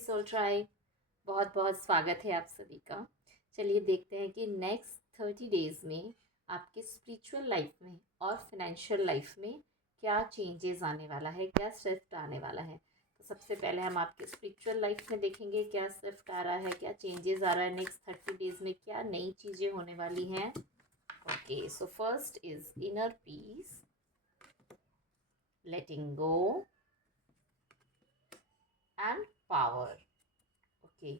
Soul tribe, बहुत बहुत स्वागत है आप सभी का। चलिए देखते हैं कि नेक्स्ट 30 डेज़ में आपके स्पिरिचुअल लाइफ में और फिनेंशियल लाइफ में क्या चेंजेस आने वाला है, क्या शिफ्ट आने वाला है। तो सबसे पहले हम आपके स्पिरिचुअल लाइफ में देखेंगे क्या शिफ्ट आ रहा है, क्या चेंजेस आ रहा है नेक्स्ट 30 डेज़ में, क्या नई चीज़ें होने वाली हैं। Okay, so first is inner peace, letting go and power. Okay,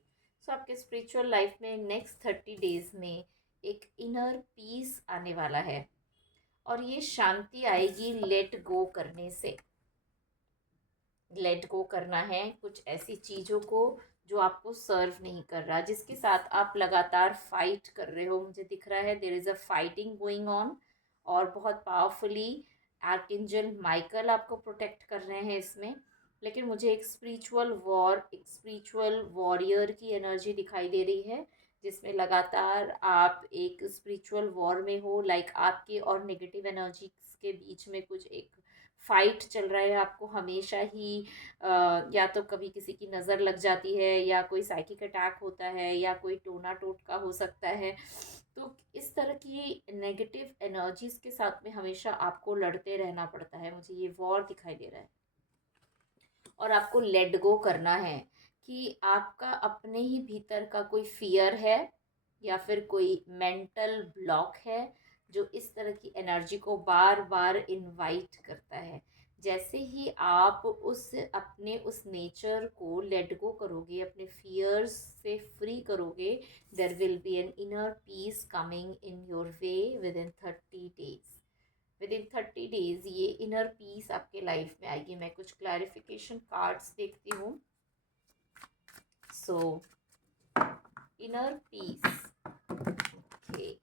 so आपके स्पिरिचुअल लाइफ में नेक्स्ट 30 डेज में एक इनर पीस आने वाला है और ये शांति आएगी लेट गो करने से। लेट गो करना है कुछ ऐसी चीज़ों को जो आपको सर्व नहीं कर रहा, जिसके साथ आप लगातार फाइट कर रहे हो। मुझे दिख रहा है there is a fighting going on और बहुत पावरफुली आर्कएंजल माइकल आपको प्रोटेक्ट कर रहे हैं इसमें। लेकिन मुझे एक स्पिरिचुअल वॉर, एक स्पिरिचुअल वॉरियर की एनर्जी दिखाई दे रही है, जिसमें लगातार आप एक स्पिरिचुअल वॉर में हो। लाइक आपके और नेगेटिव एनर्जी के बीच में कुछ एक फाइट चल रहा है। आपको हमेशा ही या तो कभी किसी की नज़र लग जाती है, या कोई साइकिक अटैक होता है, या कोई टोना टोटका हो सकता है। तो इस तरह की नेगेटिव एनर्जीज के साथ में हमेशा आपको लड़ते रहना पड़ता है। मुझे ये वॉर दिखाई दे रहा है और आपको लेट गो करना है कि आपका अपने ही भीतर का कोई फियर है या फिर कोई मेंटल ब्लॉक है जो इस तरह की एनर्जी को बार बार इनवाइट करता है। जैसे ही आप उस नेचर को लेट गो करोगे, अपने फियर्स से फ्री करोगे, there will be an inner peace coming in your way within 30 days. With in 30 days ये इनर पीस आपके लाइफ में आएगी। मैं कुछ क्लैरिफिकेशन कार्ड्स देखती हूँ। सो इनर पीस, ओके।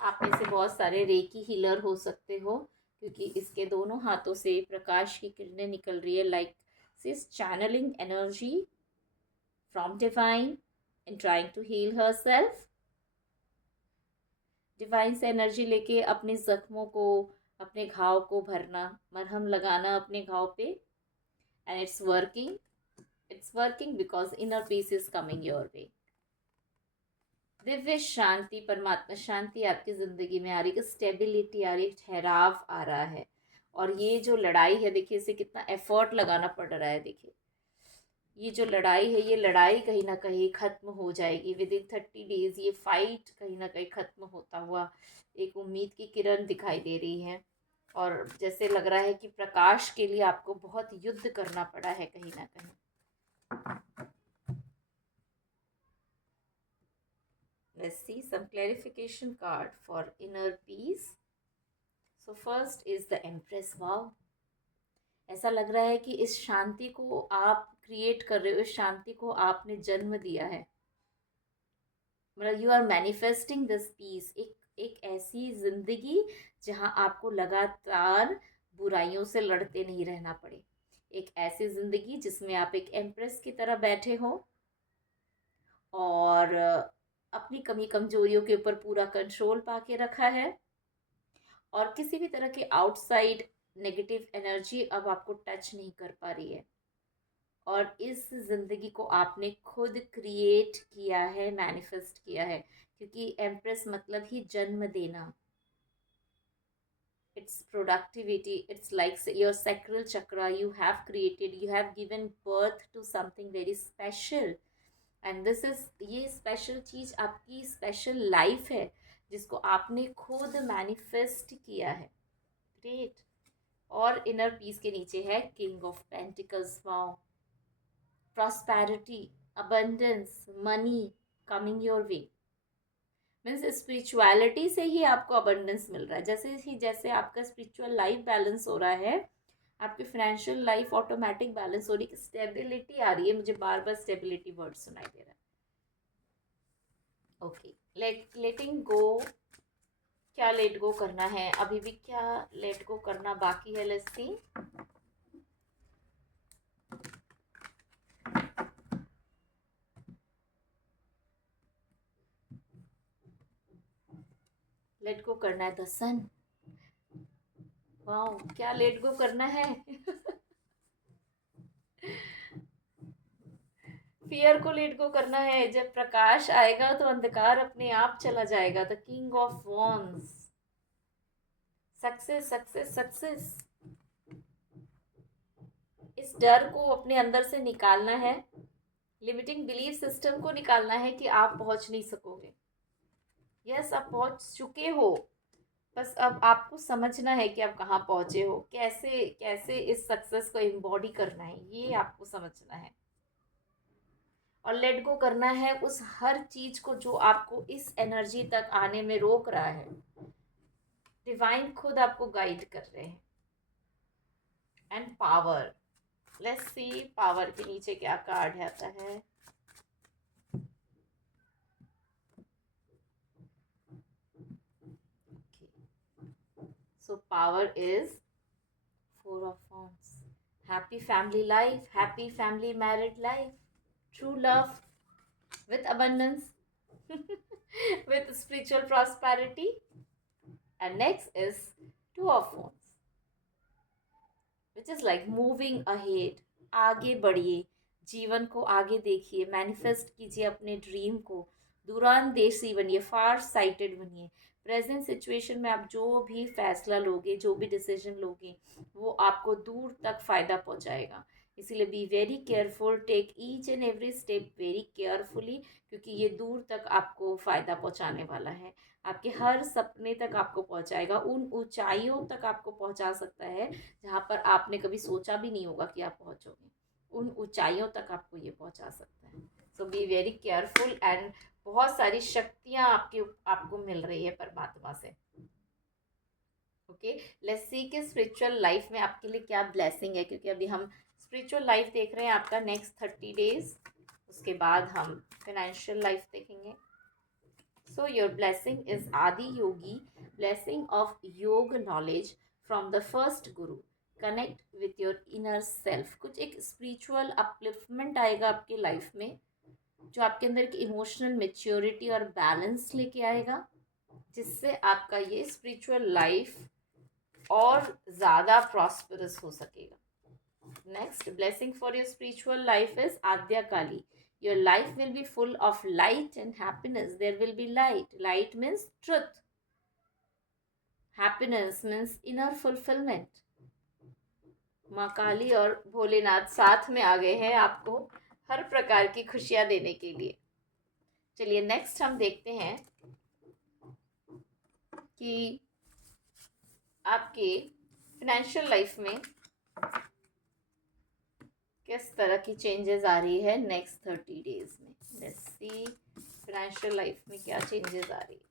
आप में से बहुत सारे रेकी हीलर हो सकते हो, क्योंकि इसके दोनों हाथों से प्रकाश की किरणें निकल रही है। Like sis channeling energy from divine and trying to heal herself। Divine से एनर्जी लेके अपने जख्मों को, अपने घाव को भरना, मरहम लगाना अपने घाव पे। And it's working because inner peace is coming your way. Divya शांति, परमात्मा शांति आपकी ज़िंदगी में आ रही है, स्टेबिलिटी आ रही है, ठहराव आ रहा है। और ये जो लड़ाई है, देखिए इसे कितना एफर्ट लगाना पड़ रहा है। देखिए ये जो लड़ाई है, ये लड़ाई कहीं ना कहीं ख़त्म हो जाएगी विद इन 30 डेज। ये फाइट कहीं ना कहीं ख़त्म होता हुआ एक उम्मीद की किरण दिखाई दे रही है। और जैसे लग रहा है कि प्रकाश के लिए आपको बहुत युद्ध करना पड़ा है कहीं ना कहीं। Let's see some clarification card for inner peace. So first is the Empress. Wow, ऐसा लग रहा है कि इस शांति को आप क्रिएट कर रहे हो, इस शांति को आपने जन्म दिया है। मतलब you are manifesting this peace, एक ऐसी जिंदगी जहां आपको लगातार बुराइयों से लड़ते नहीं रहना पड़े। एक ऐसी जिंदगी जिसमें आप एक एम्प्रेस की तरह बैठे हो और अपनी कमी कमजोरियों के ऊपर पूरा कंट्रोल पाके रखा है, और किसी भी तरह के आउटसाइड नेगेटिव एनर्जी अब आपको टच नहीं कर पा रही है। और इस जिंदगी को आपने खुद क्रिएट किया है, मैनिफेस्ट किया है, क्योंकि एम्प्रेस मतलब ही जन्म देना। It's productivity, it's like your sacral chakra you have created, you have given birth to something very special. And this is, ये स्पेशल चीज़ आपकी स्पेशल लाइफ है जिसको आपने खुद मैनिफेस्ट किया है। ग्रेट। और इनर पीस के नीचे है king of pentacles. Wow, prosperity, abundance, money coming your way. Means spirituality से ही आपको अबंडेंस मिल रहा है। जैसे आपका स्पिरिचुअल लाइफ बैलेंस हो रहा है, आपकी फाइनेंशियल लाइफ ऑटोमेटिक बैलेंस हो रही है, स्टेबिलिटी आ रही है। मुझे बार बार स्टेबिलिटी वर्ड सुनाई दे रहा है। ओके, लेटिंग गो, क्या लेट गो करना है, अभी भी क्या लेट गो करना बाकी है। Let's see. लेट गो करना है द सन। वाओ, क्या लेट गो करना है फियर को लेट गो करना है। जब प्रकाश आएगा तो अंधकार अपने आप चला जाएगा। The king of wands, success success success. इस डर को अपने अंदर से निकालना है। लिमिटिंग बिलीफ सिस्टम को निकालना है कि आप पहुंच नहीं सकोगे। यस, आप पहुंच चुके हो। बस अब आपको समझना है कि आप कहाँ पहुंचे हो, कैसे कैसे इस सक्सेस को एम्बॉडी करना है, ये आपको समझना है। और लेट गो करना है उस हर चीज को जो आपको इस एनर्जी तक आने में रोक रहा है। डिवाइन खुद आपको गाइड कर रहे हैं। And power, let's see power के नीचे क्या कार्ड आता है। So power is four of wands. Happy family life, happy family married life, true love with abundance, with spiritual prosperity. And next is two of wands, which is like moving ahead. आगे बढ़िए, जीवन को आगे देखिए, manifest कीजिए अपने dream को, दूरंदेशी बनिए, फार साइटेड बनिए। प्रेजेंट सिचुएशन में आप जो भी फैसला लोगे, जो भी डिसीजन लोगे, वो आपको दूर तक फायदा पहुंचाएगा। इसीलिए be very careful, take each and every step very carefully, क्योंकि ये दूर तक आपको फायदा पहुंचाने वाला है। आपके हर सपने तक आपको पहुंचाएगा, उन ऊंचाइयों तक आपको पहुंचा सकता है जहाँ पर आपने कभी सोचा भी नहीं होगा कि आप पहुंचोगे। उन ऊंचाइयों तक आपको ये पहुंचा सकता है। सो बी वेरी केयरफुल। एंड बहुत सारी शक्तियाँ आपको मिल रही है परमात्मा से। ओके, लेट्स सी कि स्पिरिचुअल लाइफ में आपके लिए क्या ब्लेसिंग है, क्योंकि अभी हम स्पिरिचुअल लाइफ देख रहे हैं आपका नेक्स्ट 30 डेज। उसके बाद हम फाइनेंशियल लाइफ देखेंगे। So your blessing is Adi Yogi, blessing of yoga knowledge from the first guru. Connect with your inner self. कुछ एक spiritual upliftment आएगा आपकी लाइफ में, जो आपके अंदर की इमोशनल मेच्योरिटी और बैलेंस लेके आएगा, जिससे आपका ये स्पिरिचुअल लाइफ और ज़्यादा प्रॉस्परस हो सकेगा। Next blessing for your spiritual life is Adya Kali. Your life will be full of light and happiness. There will be light. Light means truth. Happiness means inner fulfillment. माँ काली और भोलेनाथ साथ में आ गए हैं आपको हर प्रकार की खुशियाँ देने के लिए। चलिए नेक्स्ट हम देखते हैं कि आपके फाइनेंशियल लाइफ में किस तरह की चेंजेस आ रही है नेक्स्ट 30 डेज में। लेट्स सी फाइनेंशियल लाइफ में क्या चेंजेस आ रही है।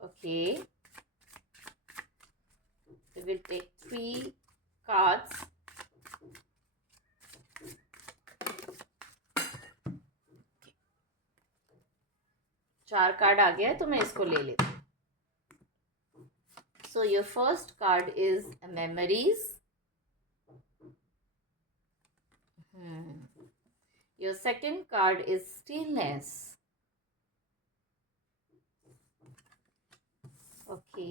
Okay, we will take 3 cards. चार कार्ड आ गया है तो मैं इसको ले लेती हूँ। So your first card is memories. Your second card is stillness. Okay.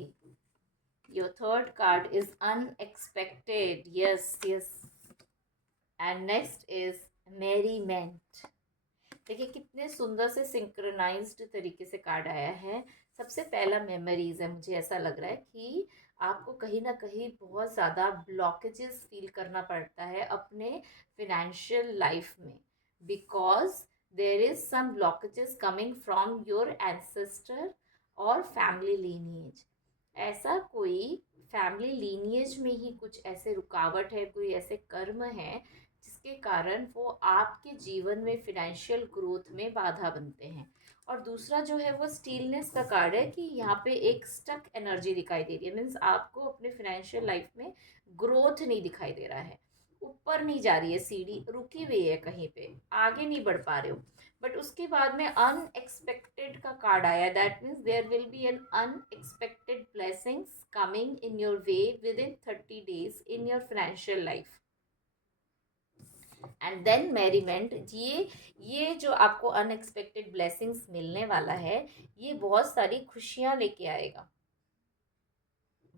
Your third card is unexpected. Yes, yes. And next is merriment. देखिए कितने सुंदर से सिंक्रोनाइज्ड तरीके से कार्ड आया है। सबसे पहला मेमोरीज है। मुझे ऐसा लग रहा है कि आपको कहीं ना कहीं बहुत ज़्यादा ब्लॉकेजेस फील करना पड़ता है अपने फिनेंशियल लाइफ में, because there is some blockages coming from your ancestor और फैमिली लीनिएज। ऐसा कोई फैमिली लीनिएज में ही कुछ ऐसे रुकावट है, कोई ऐसे कर्म है जिसके कारण वो आपके जीवन में फिनेंशियल ग्रोथ में बाधा बनते हैं। और दूसरा जो है वो स्टीलनेस का कार्ड है कि यहाँ पे एक स्टक एनर्जी दिखाई दे रही है। मीन्स आपको अपने फिनेंशियल लाइफ में ग्रोथ नहीं दिखाई दे रहा है, ऊपर नहीं जा रही है सीढ़ी, रुकी हुई है कहीं पे, आगे नहीं बढ़ पा रहे हो। बट उसके बाद में अनएक्सपेक्टेड का कार्ड आया। That means there will be an unexpected blessings coming in your way within 30 days in your financial life. And then merriment. ये जो आपको अनएक्सपेक्टेड ब्लेसिंग्स मिलने वाला है, ये बहुत सारी खुशियाँ लेके आएगा।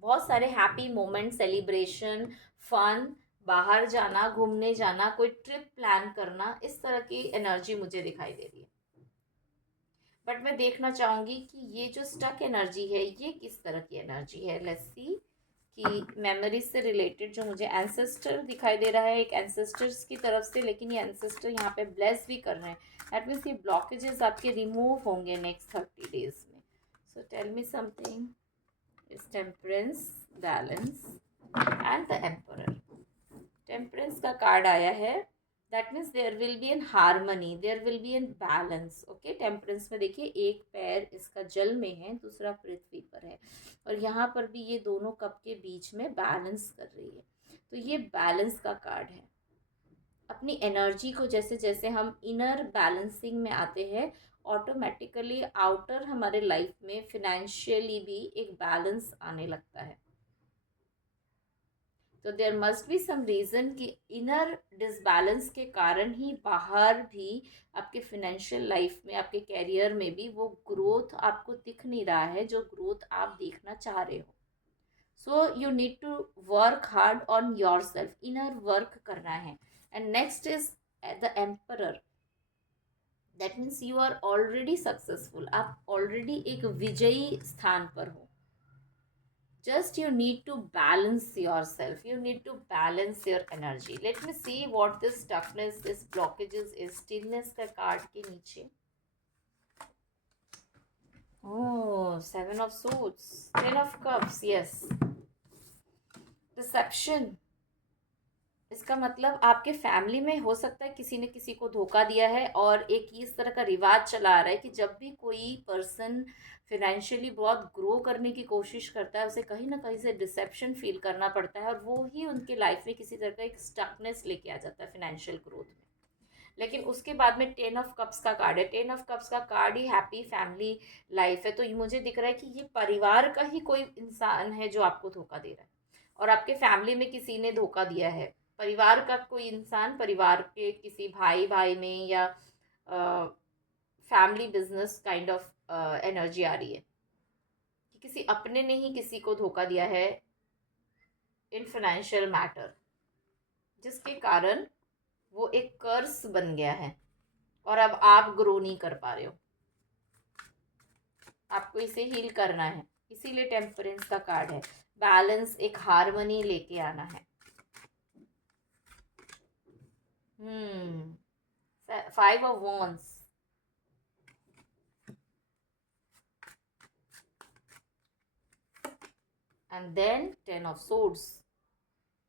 बहुत सारे हैप्पी मोमेंट, सेलिब्रेशन, फन, बाहर जाना, घूमने जाना, कोई ट्रिप प्लान करना, इस तरह की एनर्जी मुझे दिखाई दे रही है। बट मैं देखना चाहूंगी कि ये जो स्टक एनर्जी है ये किस तरह की एनर्जी है। लेट्स सी कि मेमोरीज से रिलेटेड जो मुझे एंसेस्टर दिखाई दे रहा है, एक एंसेस्टर्स की तरफ से, लेकिन ये एंसेस्टर यहाँ पे ब्लेस भी कर रहे हैं। दैट मीन्स ये ब्लॉकेजेस आपके रिमूव होंगे नेक्स्ट 30 days में। So tell me something. Is temperance, balance and the emperor. Temperance का कार्ड आया है। That means there will be an harmony, there will be an balance. Okay, temperance में देखिए एक पैर इसका जल में है, दूसरा पृथ्वी पर है, और यहाँ पर भी ये दोनों कप के बीच में बैलेंस कर रही है। तो ये बैलेंस का कार्ड है। अपनी एनर्जी को जैसे जैसे हम इनर बैलेंसिंग में आते हैं, ऑटोमेटिकली आउटर हमारे लाइफ में फिनेंशियली भी एक बैलेंस आने लगता है। तो there must be some reason कि इनर डिसबैलेंस के कारण ही बाहर भी आपके फिनेंशियल लाइफ में, आपके कैरियर में भी वो ग्रोथ आपको दिख नहीं रहा है जो ग्रोथ आप देखना चाह रहे हो। So you need to work hard on your self, inner work करना है। And next is the emperor. That means you are already successful, आप ऑलरेडी एक विजयी स्थान पर हो। Just you need to balance yourself, you need to balance your energy. Let me see what this stuckness, this blockages is. Stillness का card के नीचे, oh, 7 of Swords, 10 of Cups, yes, deception। इसका मतलब आपके फैमिली में हो सकता है किसी ने किसी को धोखा दिया है, और एक इस तरह का रिवाज चला आ रहा है कि जब भी कोई पर्सन फिनेंशियली बहुत ग्रो करने की कोशिश करता है, उसे कहीं ना कहीं से डिसेप्शन फील करना पड़ता है, और वो ही उनके लाइफ में किसी तरह का एक स्टकनेस लेके आ जाता है फिनेंशियल ग्रोथ में। लेकिन उसके बाद में 10 of Cups का कार्ड है। 10 of Cups का कार्ड ही हैप्पी फैमिली लाइफ है। तो ये मुझे दिख रहा है कि ये परिवार का ही कोई इंसान है जो आपको धोखा दे रहा है, और आपके फैमिली में किसी ने धोखा दिया है। परिवार का कोई इंसान, परिवार के किसी भाई भाई में, या family business kind of energy आ रही है कि किसी अपने ने ही किसी को धोखा दिया है इन फाइनेंशियल मैटर, जिसके कारण वो एक कर्स बन गया है, और अब आप ग्रो नहीं कर पा रहे हो। आपको इसे हील करना है, इसीलिए टेम्परेंस का कार्ड है। बैलेंस, एक हार्मनी लेके आना है। 5 of Wands and then 10 of Swords।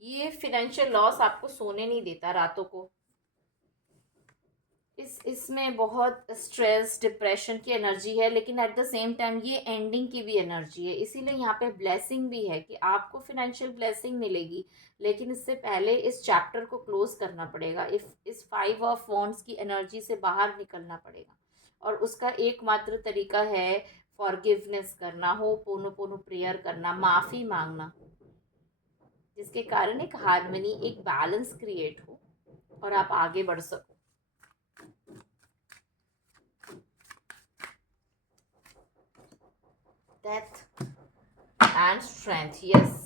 ये फिनेंशियल लॉस आपको सोने नहीं देता रातों को। इसमें बहुत स्ट्रेस, डिप्रेशन की एनर्जी है, लेकिन एट द सेम टाइम ये एंडिंग की भी एनर्जी है। इसीलिए यहाँ पे ब्लेसिंग भी है कि आपको फिनेंशियल ब्लेसिंग मिलेगी, लेकिन इससे पहले इस चैप्टर को क्लोज करना पड़ेगा। इस 5 of Wands की एनर्जी से बाहर निकलना पड़ेगा, और उसका एकमात्र तरीका है फॉरगिवनेस करना, हो पोनो पोनो प्रेयर करना, माफ़ी मांगना, जिसके कारण एक हार्मनी, एक बैलेंस क्रिएट हो और आप आगे बढ़ सको। Death and strength, yes,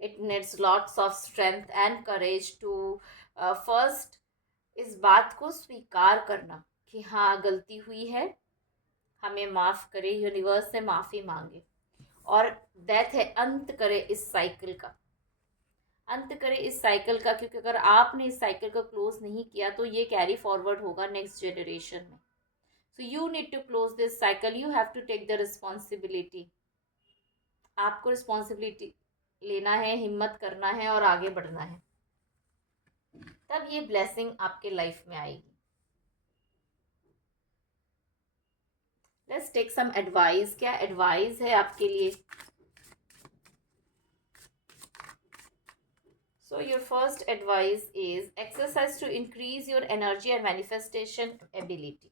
it needs lots of strength and courage to first इस बात को स्वीकार करना कि हाँ गलती हुई है, हमें माफ़ करे, यूनिवर्स से माफ़ी मांगे, और डेथ है, अंत करे इस साइकिल का, अंत करे इस साइकिल का। क्योंकि अगर आपने इस साइकिल को क्लोज नहीं किया तो ये कैरी फॉरवर्ड होगा नेक्स्ट जनरेशन में। So you need to close this cycle, you have to take the responsibility. आपको रिस्पॉन्सिबिलिटी लेना है, हिम्मत करना है और आगे बढ़ना है, तब ये ब्लेसिंग आपके लाइफ में आएगी। Let's take some advice. क्या एडवाइस है आपके लिए? So your first advice is exercise to increase your energy and manifestation ability.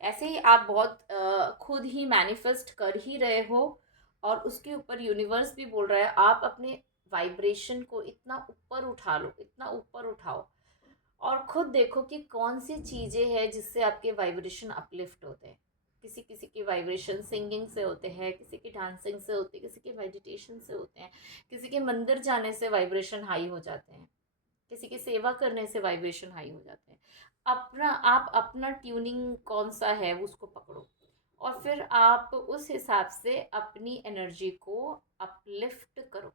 ऐसे ही आप बहुत खुद ही मैनिफेस्ट कर ही रहे हो, और उसके ऊपर यूनिवर्स भी बोल रहा है आप अपने वाइब्रेशन को इतना ऊपर उठा लो, इतना ऊपर उठाओ, और खुद देखो कि कौन सी चीज़ें हैं जिससे आपके वाइब्रेशन अपलिफ्ट होते हैं। किसी किसी की वाइब्रेशन सिंगिंग से होते हैं, किसी की डांसिंग से होते हैं, किसी के मेडिटेशन से होते हैं, किसी के मंदिर जाने से वाइब्रेशन हाई हो जाते हैं, किसी की सेवा करने से वाइब्रेशन हाई हो जाते हैं। आप अपना ट्यूनिंग कौन सा है उसको पकड़ो, और फिर आप उस हिसाब से अपनी एनर्जी को अपलिफ्ट करो।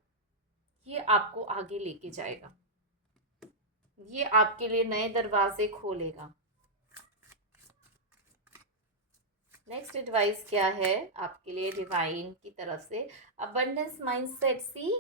ये आपको आगे लेके जाएगा, ये आपके लिए नए दरवाजे खोलेगा। नेक्स्ट एडवाइस क्या है आपके लिए डिवाइन की तरफ से? Abundance mindset. See,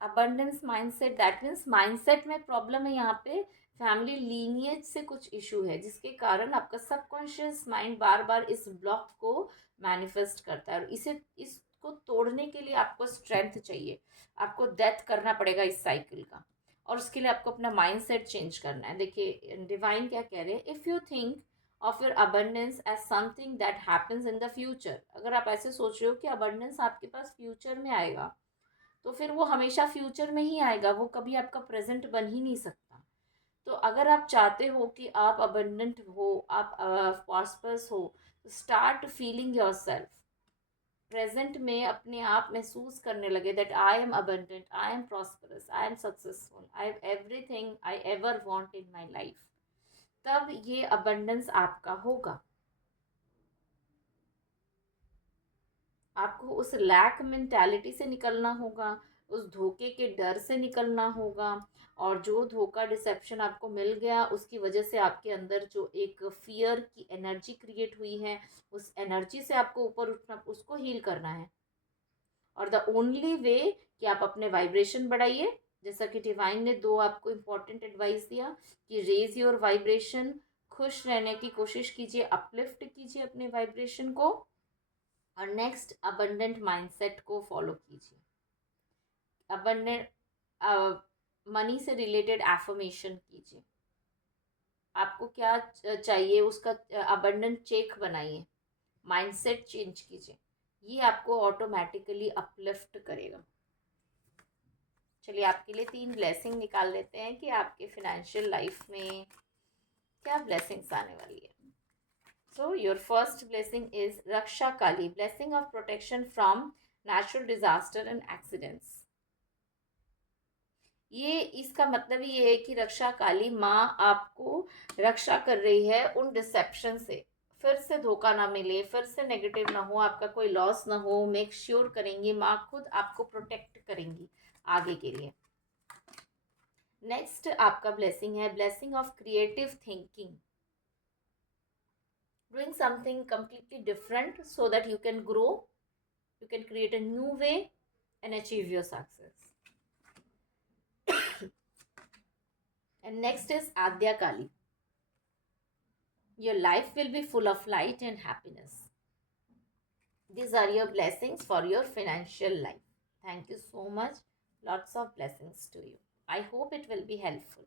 abundance mindset, that means mindset में प्रॉब्लम है यहाँ पे। फैमिली लीनियज से कुछ इशू है जिसके कारण आपका सबकॉन्शियस माइंड बार बार इस ब्लॉक को मैनिफेस्ट करता है, और इसको तोड़ने के लिए आपको स्ट्रेंथ चाहिए। आपको डेथ करना पड़ेगा इस साइकिल का, और उसके लिए आपको अपना माइंडसेट चेंज करना है। देखिए डिवाइन क्या कह रहे हैं, if you think of your abundance as something that happens in the future, अगर आप ऐसे सोच रहे हो कि अबंडेंस आपके पास फ्यूचर में आएगा, तो फिर वो हमेशा फ्यूचर में ही आएगा, वो कभी आपका प्रेजेंट बन ही नहीं सकता। तो अगर आप चाहते हो कि आप अबंडेंट हो, आप प्रॉस्पर्स हो, start feeling your self present में, अपने आप महसूस करने लगे that I am abundant, I am prosperous, I am successful, I have everything I ever want in my life. तब ये अबंडेंस आपका होगा। आपको उस लैक मेंटालिटी से निकलना होगा, उस धोखे के डर से निकलना होगा, और जो धोखा डिसेप्शन आपको मिल गया उसकी वजह से आपके अंदर जो एक फियर की एनर्जी क्रिएट हुई है, उस एनर्जी से आपको ऊपर उठना, उसको हील करना है। और द ओनली वे कि आप अपने वाइब्रेशन बढ़ाइए, जैसा कि डिवाइन ने दो आपको इम्पोर्टेंट एडवाइस दिया कि रेज योर वाइब्रेशन, खुश रहने की कोशिश कीजिए, अपलिफ्ट कीजिए अपने वाइब्रेशन को, और नेक्स्ट अबंडेंट माइंडसेट को फॉलो कीजिए। अबंडेंट मनी से रिलेटेड एफर्मेशन कीजिए। आपको क्या चाहिए उसका अबंडेंट चेक बनाइए, माइंडसेट चेंज कीजिए, ये आपको ऑटोमेटिकली अपलिफ्ट करेगा। चलिए आपके लिए 3 ब्लेसिंग निकाल लेते हैं कि आपके फिनेंशियल लाइफ में क्या ब्लेसिंग्स आने वाली है। So your first blessing is Raksha Kali, blessing of protection from natural disaster and accidents. ये इसका मतलब ये है कि रक्षा काली माँ आपको रक्षा कर रही है उन डिसेप्शन से, फिर से धोखा ना मिले, फिर से नेगेटिव ना हो, आपका कोई लॉस ना हो, मेक श्योर करेंगी माँ, खुद आपको प्रोटेक्ट करेंगी आगे के लिए। नेक्स्ट आपका ब्लेसिंग है blessing of creative thinking, doing something completely different so that you can grow, you can create a new way and achieve your success. And next is Adya Kali. Your life will be full of light and happiness. These are your blessings for your financial life. Thank you so much. Lots of blessings to you. I hope it will be helpful.